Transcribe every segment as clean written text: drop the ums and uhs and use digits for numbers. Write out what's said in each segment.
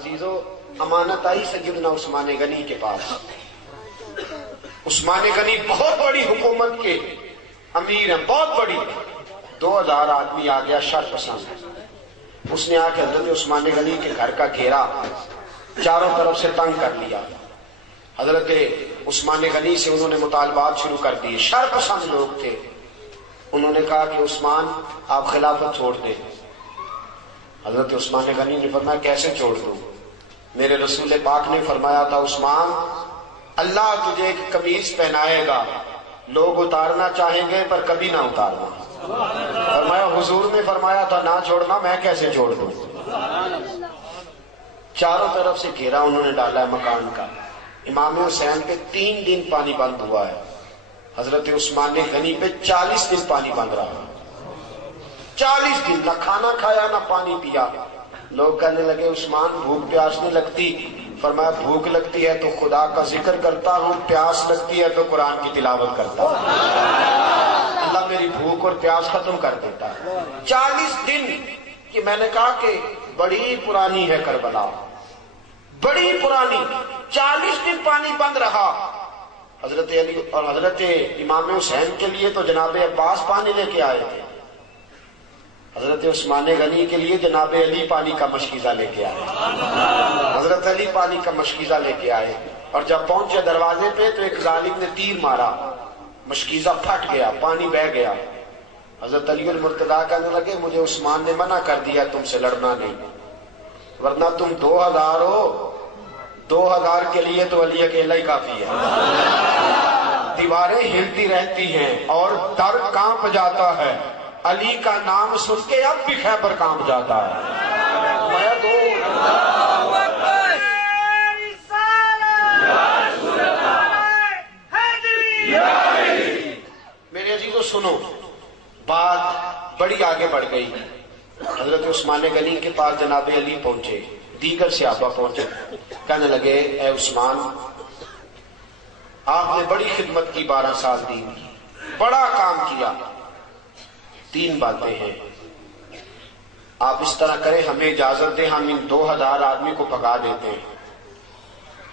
عزیزو امانت آئی سیدنا عثمان غنی کے پاس. عثمان غنی بہت بڑی حکومت کے امیر ہیں، بہت بڑی. 2000 آدمی آ گیا شر پسند. اس نے آ کے حضرت عثمان غنی کے گھر کا گھیرا چاروں طرف سے تنگ کر لیا. حضرت عثمان غنی سے انہوں نے مطالبات شروع کر دیے. شر پسند لوگ تھے. انہوں نے کہا کہ عثمان آپ خلافت چھوڑ دیں. حضرت عثمان غنی نے فرمایا کیسے چھوڑ دوں؟ میرے رسول پاک نے فرمایا تھا عثمان اللہ تجھے ایک قمیص پہنائے گا، لوگ اتارنا چاہیں گے پر کبھی نہ اتارنا. فرمایا حضور نے فرمایا تھا نہ چھوڑنا، میں کیسے چھوڑ دوں؟ چاروں طرف سے گھیرا انہوں نے ڈالا ہے مکان کا. امام حسین پہ 3 دن پانی بند ہوا ہے. حضرت عثمان غنی پہ 40 دن پانی بند رہا. 40 دن نہ کھانا کھایا نہ پانی پیا. لوگ کہنے لگے عثمان بھوک پیاس نہیں لگتی؟ فرمایا بھوک لگتی ہے تو خدا کا ذکر کرتا ہوں، پیاس لگتی ہے تو قرآن کی تلاوت کرتا ہوں. اللہ میری بھوک اور پیاس ختم کر دیتا ہے. 40 دن کہ میں نے کہا کہ بڑی پرانی ہے کربلا، بڑی پرانی. 40 دن پانی بند رہا. حضرت علی اور حضرت امام حسین کے لیے تو جناب عباس پانی لے کے آئے تھے. حضرت عثمان غنی کے لیے جناب علی پانی کا مشکیزہ لے کے آئے. حضرت علی پانی کا مشکیزہ لے کے آئے اور جب پہنچے دروازے پہ تو ایک ظالم نے تیر مارا، مشکیزہ پھٹ گیا، پانی بہہ گیا. حضرت علی المرتضیٰ کہنے لگے مجھے عثمان نے منع کر دیا تم سے لڑنا نہیں، ورنہ تم 2000 ہو. 2000 کے لیے تو علی اکیلا ہی کافی ہے. دیواریں ہلتی رہتی ہیں اور در کانپ جاتا ہے، علی کا نام سن کے اب بھی خیبر کانپ جاتا ہے. میرے عزیزو سنو، بات بڑی آگے بڑھ گئی. حضرت عثمان غنی کے پاس جناب علی پہنچے، دیگر صحابہ پہنچے. کہنے لگے اے عثمان آپ نے بڑی خدمت کی، 12 سال دین کی، بڑا کام کیا. 3 باتیں ہیں، آپ اس طرح کریں ہمیں اجازت دیں ہم ان 2000 آدمی کو بھگا دیتے ہیں.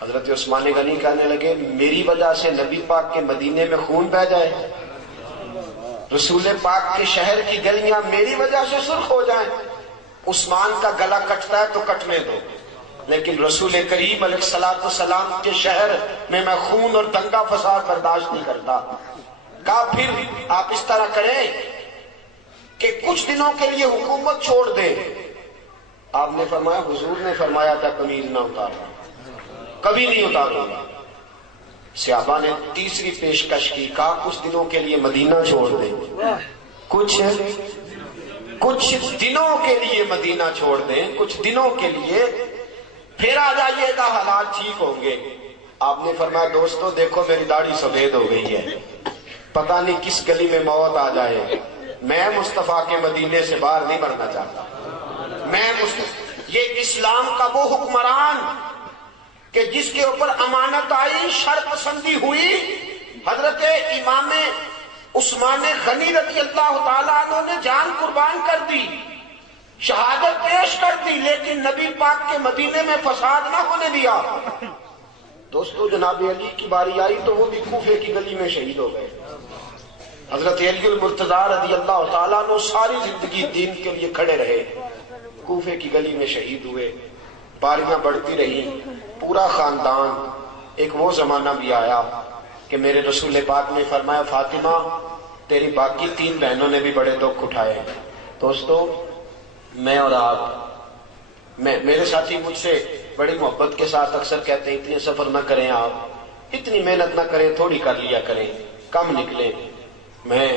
حضرت عثمان غنی کہنے لگے میری وجہ سے نبی پاک کے مدینے میں خون بہہ جائے، رسول پاک کے شہر کی گلیاں میری وجہ سے سرخ ہو جائیں. عثمان کا گلا کٹتا ہے تو کٹنے دو، لیکن رسول کریم علیہ السلام کے شہر میں خون اور دنگا فساد برداشت نہیں کرتا. کہا پھر آپ اس طرح کریں کہ کچھ دنوں کے لیے حکومت چھوڑ دیں. آپ نے فرمایا حضور نے فرمایا تھا قمیض نہ اتارنا، کبھی نہیں اتاروں گا. صحابہ نے تیسری پیشکش کی، کہا کچھ دنوں کے لیے مدینہ چھوڑ دیں، کچھ دنوں کے لیے مدینہ چھوڑ دیں، کچھ دنوں کے لیے، پھر آ جائیے گا حالات ٹھیک ہوں گے. آپ نے فرمایا دوستو دیکھو میری داڑھی سفید ہو گئی ہے، پتہ نہیں کس گلی میں موت آ جائے. میں مصطفیٰ کے مدینے سے باہر نہیں بڑھنا چاہتا. یہ اسلام کا وہ حکمران کہ جس کے اوپر امانت آئی، شر پسندی ہوئی، حضرت امام عثمان غنی رضی اللہ تعالیٰ عنہ نے جان قربان کر دی، شہادت پیش کر دی، لیکن نبی پاک کے مدینے میں فساد نہ ہونے دیا. دوستو جناب علی کی باری آئی تو وہ بھی کوفے کی گلی میں شہید ہو گئے. حضرت علی المرتضیٰ رضی اللہ تعالیٰ عنہ ساری زندگی دین کے لیے کھڑے رہے، کوفے کی گلی میں شہید ہوئے. باریاں بڑھتی رہی، پورا خاندان. ایک وہ زمانہ بھی آیا کہ میرے رسول پاک نے فرمایا فاطمہ تیری باقی 3 بہنوں نے بھی بڑے دکھ اٹھائے. دوستو میں اور آپ، میرے ساتھی مجھ سے بڑی محبت کے ساتھ اکثر کہتے ہیں اتنے سفر نہ کریں آپ، اتنی محنت نہ کریں، تھوڑی کر لیا کریں، کم نکلیں. میں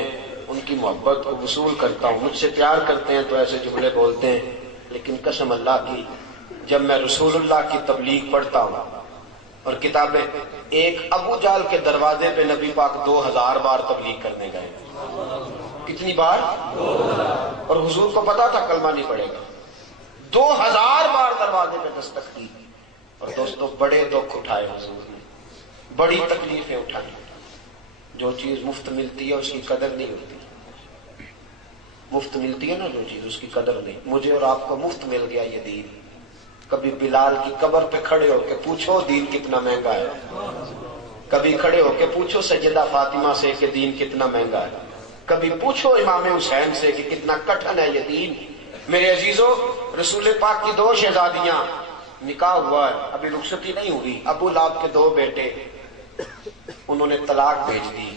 ان کی محبت کو وصول کرتا ہوں، مجھ سے پیار کرتے ہیں تو ایسے جملے بولتے ہیں، لیکن قسم اللہ کی جب میں رسول اللہ کی تبلیغ پڑھتا ہوں اور کتابیں، ایک ابو جہل کے دروازے پہ نبی پاک 2000 بار تبلیغ کرنے گئے. کتنی بار؟ اور حضور کو پتا تھا کلمہ نہیں پڑے گا. 2000 بار دروازے پہ دستک دی. اور دوستو بڑے دکھ اٹھائے حضور نے، بڑی تکلیفیں اٹھائیں. جو چیز مفت ملتی ہے اس کی قدر نہیں ہوتی. مفت ملتی ہے نا جو چیز، اس کی قدر نہیں. مجھے اور آپ کو مفت مل گیا یہ دین، کبھی بلال کی قبر پہ کھڑے ہو کے پوچھو دین کتنا مہنگا ہے، کبھی کھڑے ہو کے پوچھو سیدہ فاطمہ سے کہ دین کتنا مہنگا ہے، کبھی پوچھو امام حسین سے کہ کتنا کٹھن ہے یہ دین۔ میرے عزیزو، رسول پاک کی 2 شہزادیاں، نکاح ہوا ہے، ابھی رخصتی نہیں ہوئی، ابو لہب کے 2 بیٹے، انہوں نے طلاق بھیج دی،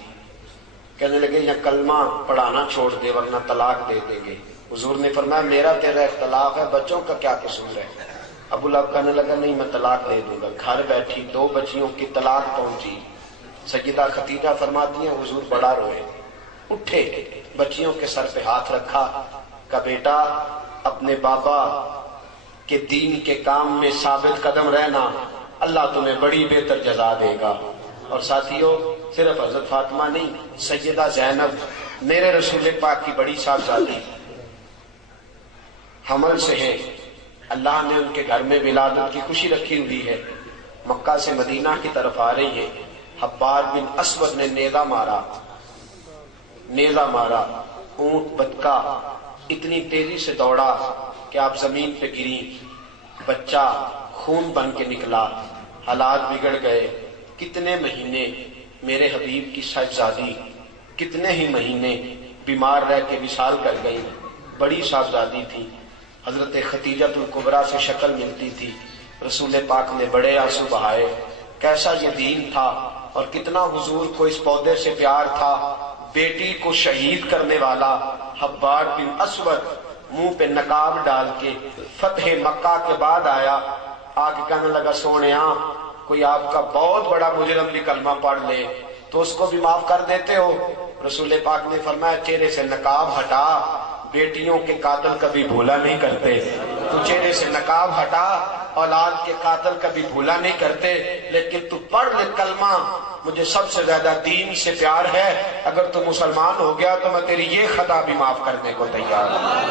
کہنے لگے یا کلمہ پڑھانا چھوڑ دے ورنہ طلاق دے دیں گے۔ حضور نے فرمایا میرا تیرا اختلاف ہے، بچوں کا کیا قصور ہے؟ ابو لہب کہنے لگا نہیں میں طلاق دے دوں گا۔ گھر بیٹھی 2 بچیوں کی طلاق پہنچی، سیدہ خدیجہ فرماتی ہیں حضور بڑا روئے، اٹھے، بچیوں کے سر پہ ہاتھ رکھا، کہا بیٹا اپنے بابا کے دین کے کام میں ثابت قدم رہنا، اللہ تمہیں بڑی بہتر جزا دے گا۔ اور ساتھیوں، صرف حضرت فاطمہ نہیں، سیدہ زینب میرے رسول پاک کی بڑی صاحبزادی حمل سے ہیں، اللہ نے ان کے گھر میں ولادت کی خوشی رکھی ہوئی ہے، مکہ سے مدینہ کی طرف آ رہی ہیں، حبار بن اسود نے نیزہ مارا، اونٹ بدکا اتنی تیزی سے دوڑا کہ آپ زمین پہ گری، بچہ خون بن کے نکلا، حالات بگڑ گئے۔ کتنے مہینے میرے حبیب کی صاحبزادی کتنے ہی مہینے بیمار رہ کے وصال کر گئی، بڑی صاحبزادی تھی، حضرت خدیجۃ الکبریٰ سے شکل ملتی تھی۔ رسول پاک نے بڑے آنسو بہائے، کیسا یہ دین تھا اور کتنا حضور کو اس پودے سے پیار تھا۔ بیٹی کو شہید کرنے والا حبار بن اسود منہ پہ نقاب ڈال کے فتح مکہ کے بعد آیا، آگے کہنے لگا سونیاں کوئی آپ کا بہت بڑا مجرم بھی کلمہ پڑھ لے تو اس کو بھی معاف کر دیتے ہو؟ رسول پاک نے فرمایا چہرے سے نقاب ہٹا، بیٹیوں کے قاتل کبھی بھولا نہیں کرتے، تو چہرے سے نقاب ہٹا، اولاد کے قاتل کبھی بھولا نہیں کرتے، لیکن تو پڑھ لے کلمہ، مجھے سب سے زیادہ دین سے پیار ہے، اگر تو مسلمان ہو گیا تو میں تیری یہ خطا بھی معاف کرنے کو تیار ہوں۔